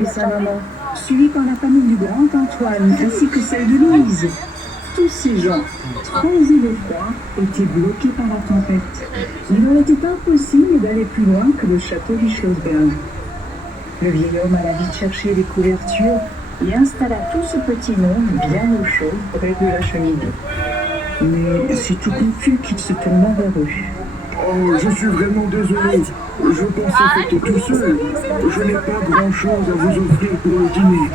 Et sa maman, suivie par la famille du grand Antoine ainsi que celle de Louise. Tous ces gens, transis de froid, étaient bloqués par la tempête. Il leur était impossible d'aller plus loin que le château du Schlossberg. Le vieil homme alla vite chercher des couvertures et installa tout ce petit monde bien au chaud près de la cheminée. Mais c'est tout confus qu'il se tourna vers eux. Oh, je suis vraiment désolé. Je pensais que t'étais tout seul. Je n'ai pas grand-chose à vous offrir pour le dîner.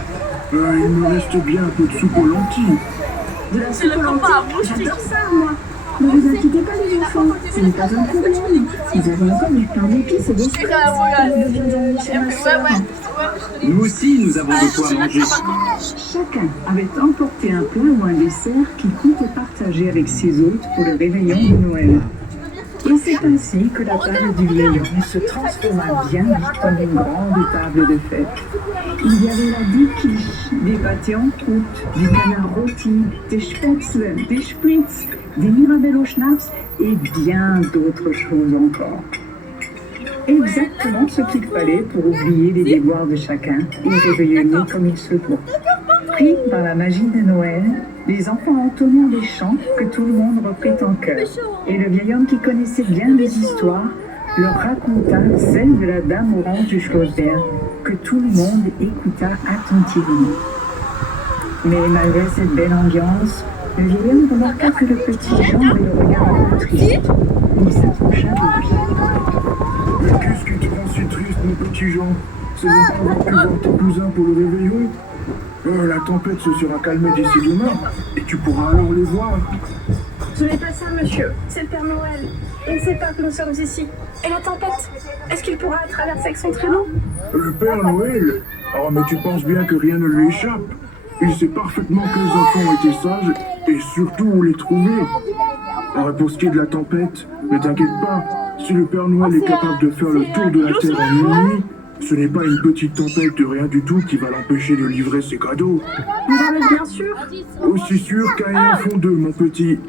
Il me reste bien un peu de soupe aux lentilles. De la soupe aux lentilles, j'adore ça, moi. Ne vous inquiétez pas, les enfants, ce n'est pas un problème. Nous avons encore du pain d'épices et des frites. Nous viendrons chez ma soeur. Nous aussi, nous avons de quoi manger. Chacun avait emporté un plat ou un dessert qu'il comptait partager avec ses hôtes pour le réveillon de Noël. Et c'est ainsi que la table du vieil homme se transforma bien vite en une grande table de fête. Il y avait là des quiches, des pâtés en croûte, du canard rôti, des spätzle, des spritz, des mirabelles au schnapps et bien d'autres choses encore. Exactement ce qu'il fallait pour oublier les déboires de chacun et réveillonner comme il se doit. Puis, par la magie de Noël, les enfants entonnèrent des chants que tout le monde reprit en chœur. Et le vieil homme qui connaissait bien les histoires leur raconta celle de la dame orange du Schlossberg, que tout le monde écouta attentivement. Mais malgré cette belle ambiance, le vieil homme remarqua que le petit Jean avait le regard un peu triste. Il s'approcha de lui. Mais qu'est-ce qui te rend si triste, mon petit Jean? C'est de ne pas avoir pu voir tes cousins pour le réveillon? La tempête se sera calmée d'ici demain, et tu pourras alors les voir. Ce n'est pas ça, monsieur. C'est le Père Noël. Il ne sait pas que nous sommes ici. Et la tempête, est-ce qu'il pourra traverser avec son traîneau? Le Père Noël? Oh, mais tu penses bien que rien ne lui échappe. Il sait parfaitement que les enfants étaient sages, et surtout où les trouver. Pour ce qui est de la tempête, ne t'inquiète pas. Si le Père Noël est capable de faire le tour de la Terre en une nuit, ce n'est pas une petite tempête de rien du tout qui va l'empêcher de livrer ses cadeaux. Vous en êtes bien sûr? Aussi sûr qu'à un fond d'eux, mon petit.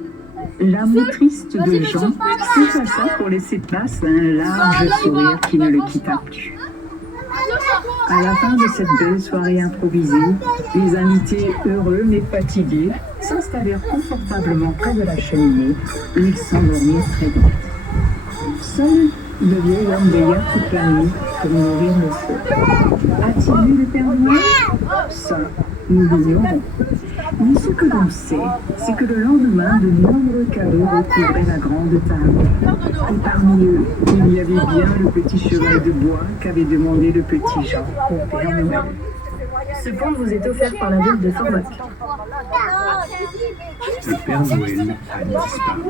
L'âme triste de Jean s'effaça pour laisser place à un large sourire qui ne le quitta plus. À la fin de cette belle soirée improvisée, les invités heureux mais fatigués s'installèrent confortablement près de la cheminée et ils s'endormirent très vite. Seul le vieil homme veilla toute la nuit pour nourrir le feu. A-t-il vu le Père Noël? Ça, nous l'ignorons. Mais ce que l'on sait, c'est que le lendemain, de nombreux cadeaux recouvraient la grande table. Et parmi eux, il y avait bien le petit cheval de bois qu'avait demandé le petit Jean au Père Noël. Ce conte vous est offert par la ville de Forbach. Le Père Noël a disparu.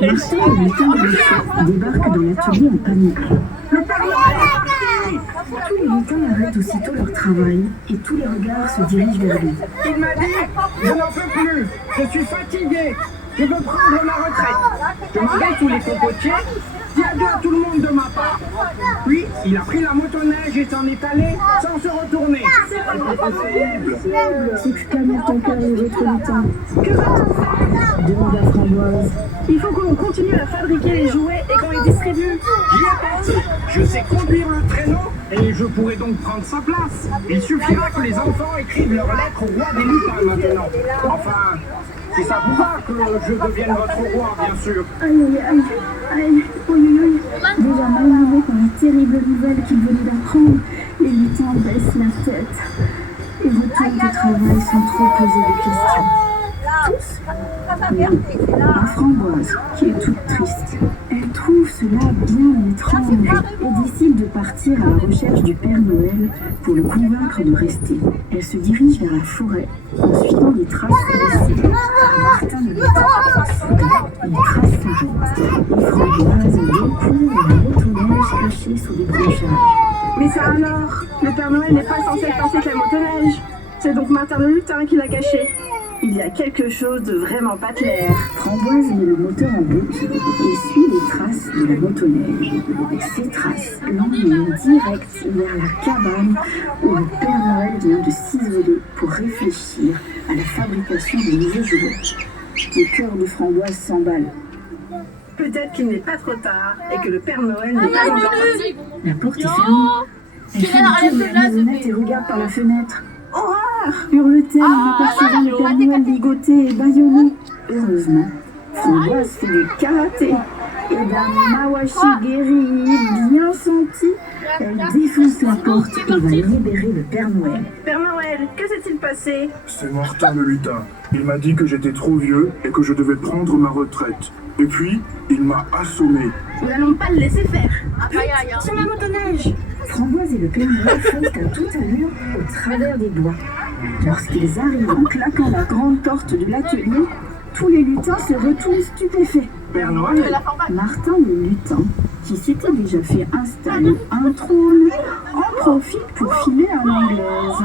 Martin et le temps de l'effet débarquent de l'atelier en panique. Le Père Noël! Tous les lutins arrêtent aussitôt leur travail et tous les regards se dirigent vers lui. Il m'a dit, je n'en peux plus, je suis fatigué, je veux prendre ma retraite. Je m'arrête sous les cocotiers, dis adieu à tout le monde de ma part. Puis, il a pris la motoneige et s'en est allé sans se retourner. S'exclamèrent en chœur les autres lutins. Que va-t-on faire? Demanda Framboise. Il faut qu'on continue à fabriquer les jouets et qu'on les distribue. J'y ai pensé, je sais conduire le traîneau et je pourrai donc prendre sa place. Il suffira que les enfants écrivent leurs lettres au roi des lutins maintenant. Enfin, si ça vous va que je devienne votre roi, bien sûr. Aïe, aïe, aïe, aïe, aïe, aïe. Déjà malheureux par la terrible nouvelle qu'il venait d'apprendre, les lutins baissent la tête et retournent au travail sans trop poser de questions. Tous? La Framboise, qui est toute triste, elle trouve cela bien étrange et décide de partir à la recherche du Père Noël pour le convaincre de rester. Elle se dirige vers la forêt en suivant les traces laissées par Martin le lutin. Soudain, une trace s'arrête et Framboise découvre la motoneige cachée sous des branchages. Mais ça alors, le Père Noël n'est pas censé passer avec la motoneige. C'est donc Martin le lutin qui l'a caché. Il y a quelque chose de vraiment pas clair. Framboise met le moteur en route et suit les traces de la motoneige. Ces traces l'emmènent direct vers la cabane où le Père Noël vient de s'isoler pour réfléchir à la fabrication de nouveaux jouets. Le cœur de Framboise s'emballe. Peut-être qu'il n'est pas trop tard et que le Père Noël n'est pas encore parti. La porte est fermée Elle fait le tour de la maisonnette et regarde par la fenêtre. Horreur! Hurle-t-elle en apercevant le Père Noël ligoté et bâillonné. Heureusement, Framboise fait du karaté. Et d'un mawashi guéri, bien senti, elle défonce la porte et va libérer le Père Noël. Père Noël, que s'est-il passé? C'est Martin le lutin. Il m'a dit que j'étais trop vieux et que je devais prendre ma retraite. Et puis, il m'a assommé. Nous n'allons pas le laisser faire. Sur ma motoneige. Framboise et le Père Noël foncent à toute allure au travers des bois. Lorsqu'ils arrivent en claquant la grande porte de l'atelier, tous les lutins se retournent stupéfaits. Père Noël, Martin le lutin, qui s'était déjà fait installer un trône, en profite pour filer à l'anglaise.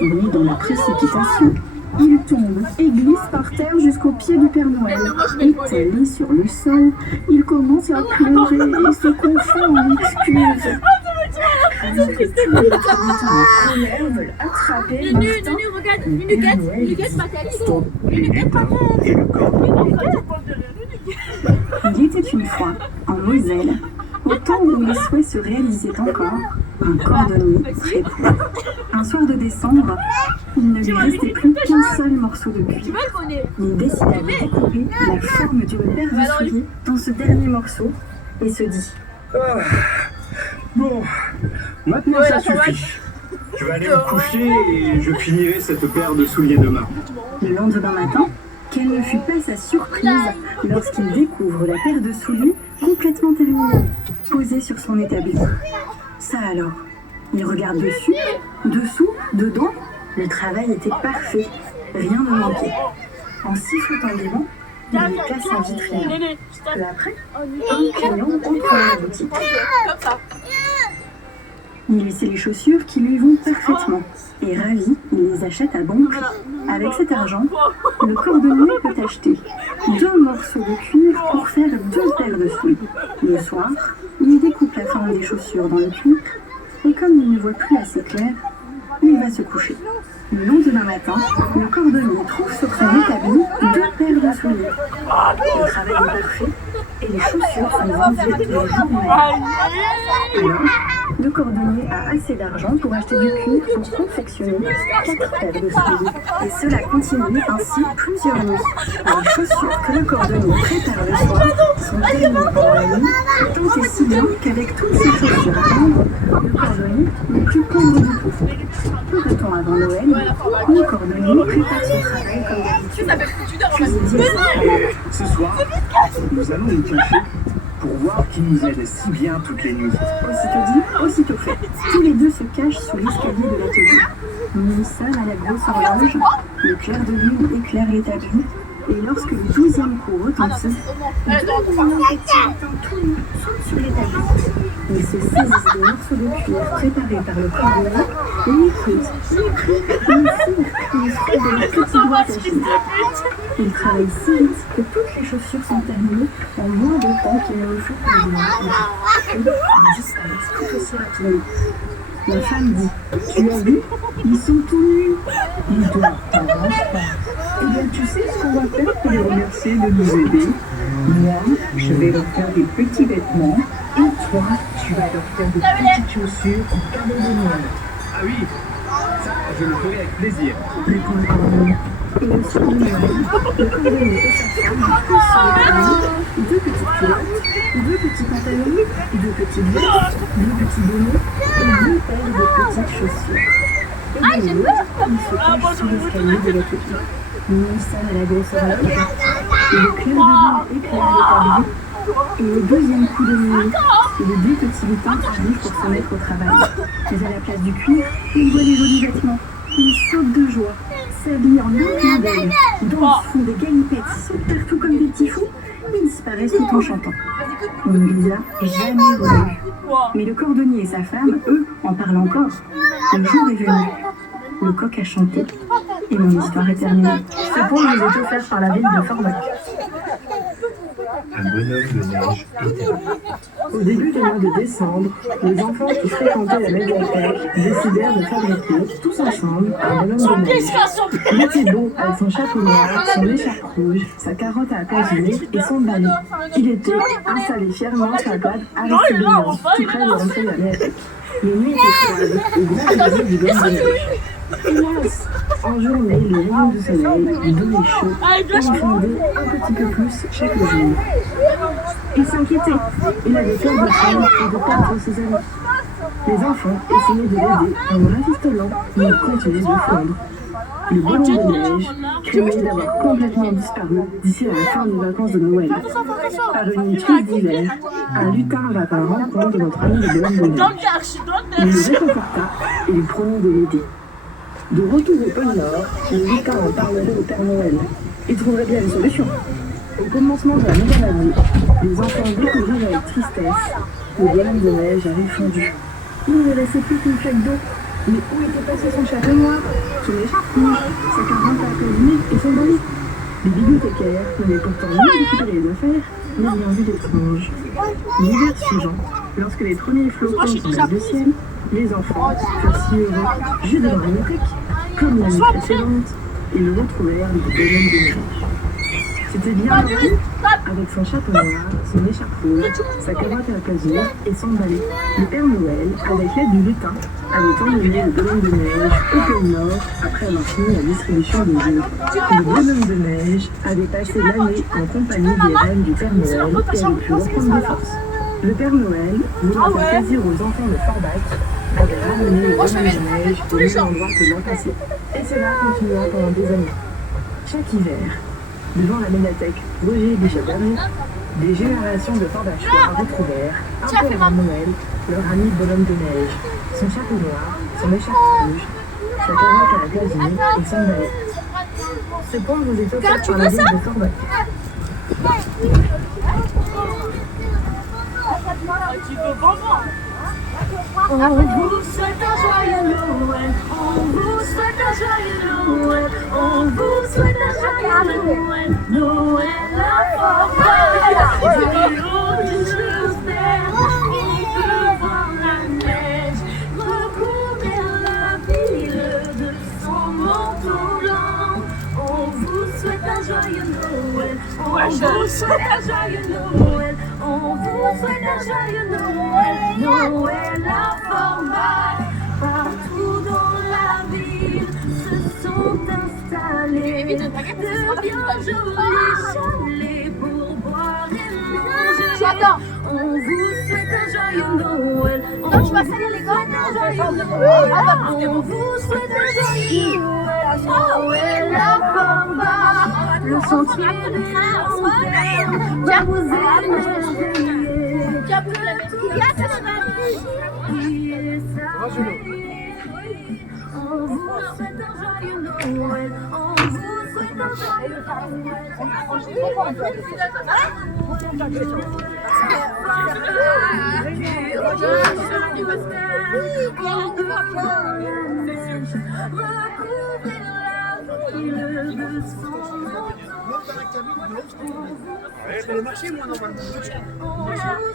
Mais dans la précipitation, il tombe et glisse par terre jusqu'au pied du Père Noël. Étalé sur le sol, il commence à pleurer et se confond en excuses. Alors que tous les lutins en colère veulent attraper Martin, le Père Noël dit stop les lutins et le cordonnier. Il était une fois, en Moselle, au temps où les souhaits se réalisaient encore, un cordonnier très pauvre. Un soir de décembre, il ne lui restait plus qu'un seul morceau de cuir. Il décida de découper la forme d'une paire de souliers dans ce dernier morceau et se dit Ah. Bon, maintenant ça suffit. Je vais aller me coucher et je finirai cette paire de souliers demain. le lendemain matin, quelle ne fut pas sa surprise lorsqu'il découvre la paire de souliers complètement terminée, posée sur son établi. Ça alors, il regarde dessus, dessous, dedans, le travail était parfait, rien ne manquait. En sifflotant vivant, il lui place la vitrine. Peu après, un client entre dans la boutique. Il lui sait les chaussures qui lui vont parfaitement. Et ravi, il les achète à bon prix. Avec cet argent, le cordonnier peut acheter 2 morceaux de cuir pour faire 2 paires de souliers. Le soir, il découpe la forme des chaussures dans le cuir et comme il ne voit plus assez clair, il va se coucher. Le lendemain matin, le cordonnier trouve sur son établi 2 paires de souliers. Le travail est parfait et les chaussures sont vendues le jour même. Alors, le cordonnier a assez d'argent pour acheter du cuir pour confectionner 4 paires de souliers. Et cela continue ainsi plusieurs nuits. Les chaussures que le cordonnier prépare le soir sont terminées pendant la nuit, tant et si bien qu'avec toutes ces chaussures à vendre, le cordonnier n'est plus pauvre du tout. Peu de temps avant Noël, le cordonnier prépare son travail comme d'habitude. Puis il dit à sa femme, Ce soir, nous allons nous cacher pour voir qui nous aide si bien toutes les nuits. aussitôt dit, aussitôt fait. Tous les deux se cachent sous l'escalier de l'atelier. Mélissa a la grosse horloge, le clair de lune éclaire l'établi, et lorsque le 12e coup retentit, 2 millions de petits lutins tout nus sautent sur l'établi. Ils se saisissent des morceaux de cuir préparés par le cordonnier et les creusent, ils firent les frais de leurs petits doigts attachés. Ils travaillent si vite que toutes les chaussures sont terminées en moins de temps qu'il ne le faut pour les voir. Puis, ils disparaissent tout aussi rapidement. La femme dit, tu as vu, ils sont tout nus. Ils doivent t'avoir pas. Eh bien, tu sais ce qu'on va faire pour les remercier de nous aider? Moi, je vais leur faire des petits vêtements et toi, tu vas leur faire des petites chaussures en cadeau de Noël. Ah oui, ça, je le ferai avec plaisir. Répond le cordonnier. Et le soir de Noël, le cordonnier et sa femme posent sur l'établi 2 petites culottes, 2 petits pantalons, 2 petites vestes, 2 petits bonnets et 2 paires de petites chaussures. Et de nouveau, ils se cachent sous l'escalier de l'atelier. Mélissa a la grosse horloge, et le clair de lune éclaire l'établi, et le 2e coup de minuit, et les 2 petits lutins arrivent pour se mettre au travail. Mais à la place du cuir, ils voient les jolis vêtements. Ils sautent de joie, s'habillent en un clin d'œil, dansent, font des galipettes, sautent partout comme des petits fous, et disparaissent tout en chantant. On ne les a jamais revus. Mais le cordonnier et sa femme, eux, en parlent encore. Le jour est venu. Le coq a chanté et mon histoire est terminée. Ce conte nous est offert par la ville de Forbach. Un bonhomme de neige était là. Au début du mois de décembre, les enfants qui fréquentaient la médiathèque décidèrent de fabriquer tous ensemble un bonhomme de neige. Il était beau avec son chapeau noir, son écharpe rouge, sa carotte à casiner et son balai. Il était installé fièrement sur la plage Aristide Briand, tout près de l'entrée de la médiathèque. Les nuits étaient froides, au grand plaisir du bonhomme de neige. Hélas, en journée, les rayons du soleil, doux et chaud, enfondaient un petit peu plus chaque jour. Il s'inquiétait. Il avait peur de fondre et de perdre ses amis. Les enfants essayaient de l'aider en rafistolant, mais il continuait de fondre. Le bonhomme de neige craignait d'avoir complètement disparu d'ici à la fin des vacances de Noël. Par une crise d'hiver, un lutin vint à la rencontre de notre ami le bonhomme de neige. Il le réconforta et lui promit de l'aider. De retour au pôle Nord, le lutin en parlerait au Père Noël. Il trouverait bien une solution. Au commencement de la nouvelle année, les enfants découvrirent avec tristesse le bonhomme de neige avait fondu. Il ne laissait plus qu'une flaque d'eau. Mais où était passé son chapeau noir, son écharpe rouge, sa carotte à casiner et son balai? Les bibliothécaires n'avaient pourtant ni récupéré les affaires, ni rien vu d'étrange. L'hiver suivant, lorsque les premiers flocons tombèrent du ciel, les enfants furent si heureux, juste devant la bibliothèque, comme l'année précédente, ils le retrouvèrent le bonhomme de neige. C'était bien heureux, avec son chapeau noir, son écharpe rouge, sa carotte à casiner et son balai. Le Père Noël, avec l'aide du lutin, avait emmené le bonhomme de neige au pôle Nord après avoir fini la distribution des jeux. Le bonhomme de neige avait passé l'année en compagnie des reines du Père Noël et avait pu reprendre des forces. Le Père Noël, voulant faire plaisir aux enfants de Forbach, avait ramené le bonhomme de neige au même endroit que l'an passé. Et cela continua pendant des années. Chaque hiver, devant la médiathèque Roger Bichat-Berger, des générations de Forbachois retrouvèrent, un peu avant Noël, leur ami bonhomme de neige, son chapeau noir, son écharpe rouge, sa carotte à la casiner et son balai. Ce conte vous est offert par la ville de Forbach. On vous souhaite un joyeux Noël, on vous souhaite un joyeux Noël, on vous souhaite un joyeux Noël, Noël à Forbach, du haut du Schlossberg, on peut voir la neige, recouvrir la ville de son manteau blanc. On vous souhaite un joyeux Noël, on vous souhaite un joyeux Noël, on vous souhaite un joyeux Noël, Noël à Forbach. Partout dans la ville se sont installés de bien jolis chalets pour boire et manger. On vous souhaite un joyeux Noël, on vous souhaite un joyeux Noël, on vous souhaite un joyeux Noël, Noël à Forbach. Le sentier des lanternes va vous émerveiller. On vous souhaite un joyeux Noël, on vous souhaite un joyeux Je vais marcher moi normalement. On vous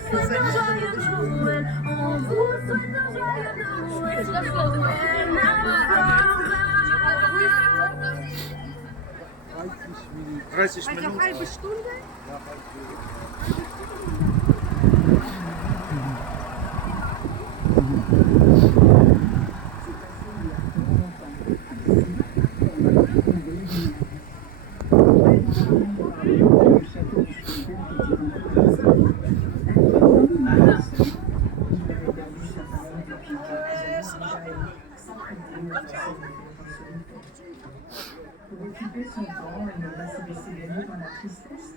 souhaite un joyeux Noël, on vous souhaite un joyeux Noël, Noël à Forbach. 30 Minuten. Pour occuper son temps et ne pas se laisser gagner par la tristesse,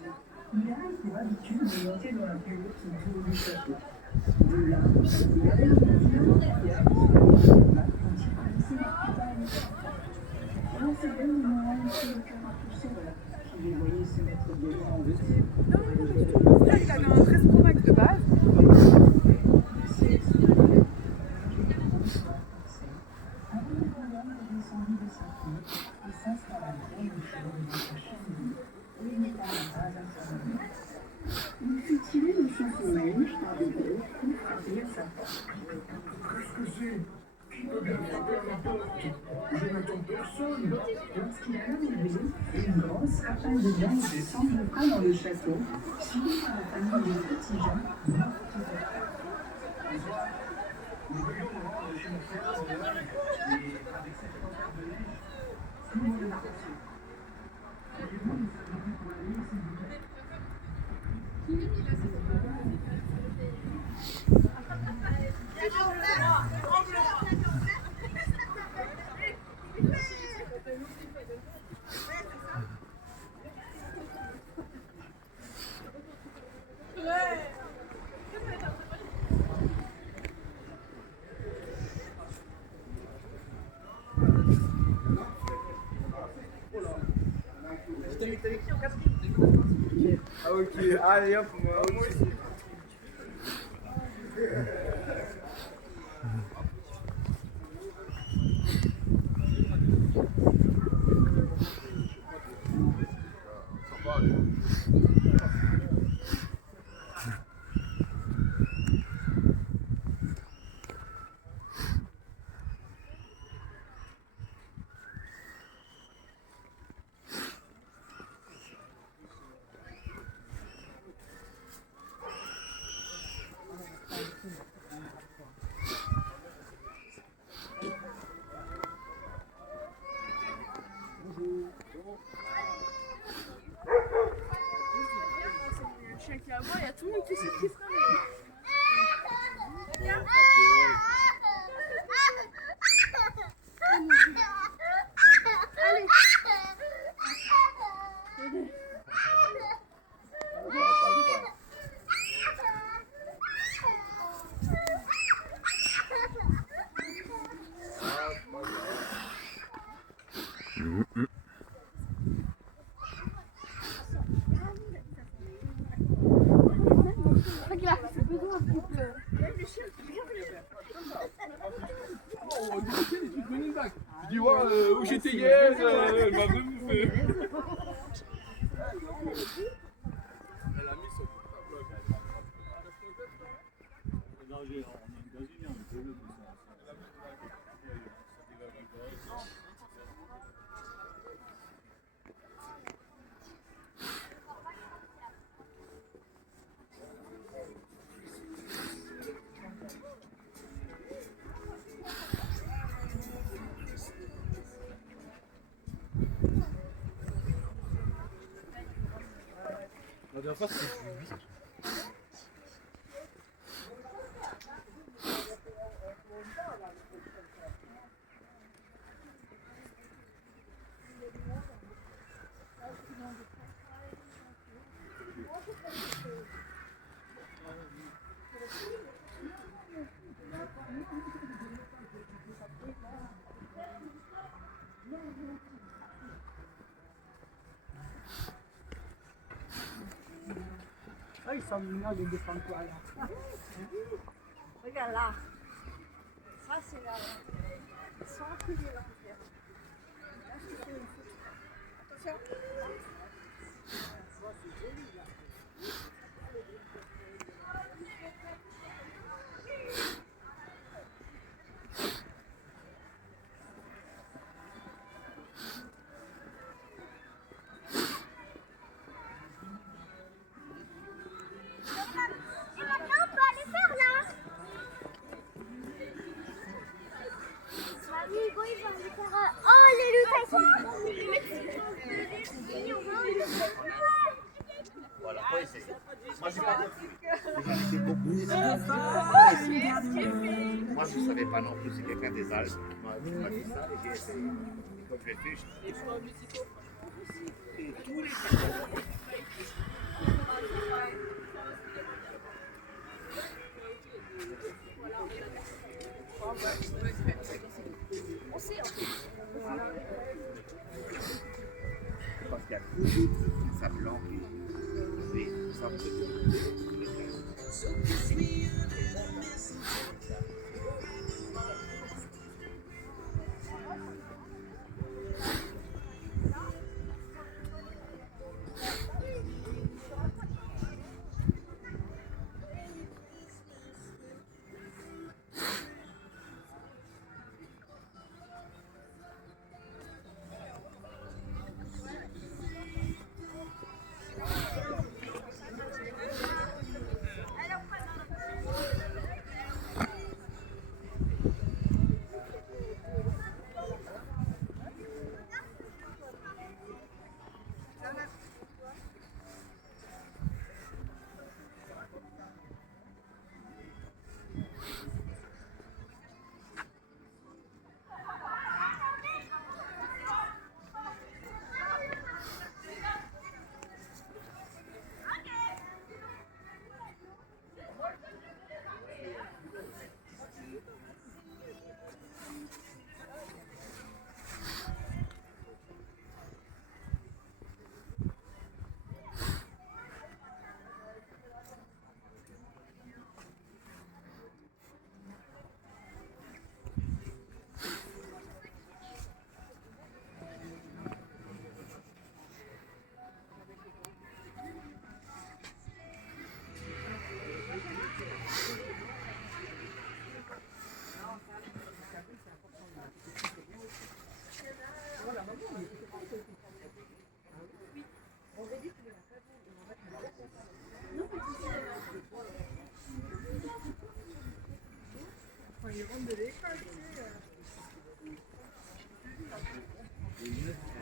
il a pour habitude de monter dans la plus haute tour du château. De là, il avait le plaisir de crier quand il passait. Alors c'est le moment où le cœur a poussé, qui les voyait se mettre devant en vue. Là, il avait un 13 Pro Max de base. Il fut tiré de ce sommeil, à debout, ou frapper à sa porte. Qu'est-ce que c'est? Qui peut bien frapper à ma porte? Je n'attends personne. Lorsqu'il a levé, une grosse rafale de neige s'engouffra dans le château, suivie par la famille des petits gens, morts tout à l'heure. Nous venions de rendre chez mon frère Noël, et avec cette tempête de neige, tout le monde est parti. Pourriez-vous nous faire une pour la nuit, s'il vous plaît? Ah ok, allez hop, moi aussi. Chien qui aboie, il y a tout le monde qui se réveille. Tu dis, ouais, où j'étais hier, elle m'a même fait. Elle a mis son portable. La dernière fois, c'était du 8. Ah, ils sont mignons les deux Francois là. Regarde là. Ça c'est là. Ils sont acculés là. Là c'est une photo. Attention. Ça c'est joli là. Voilà, faut essayer. Moi, j'ai pas j'en ai beaucoup. Moi, je ne savais pas non plus. C'est quelqu'un des Alpes qui m'a dit ça et j'ai essayé. Et quand je l'ai fait, je suis et tous les On sait en fait. parce qu'il y a toujours sa blanc qui oui, ça peut l'école, tu sais.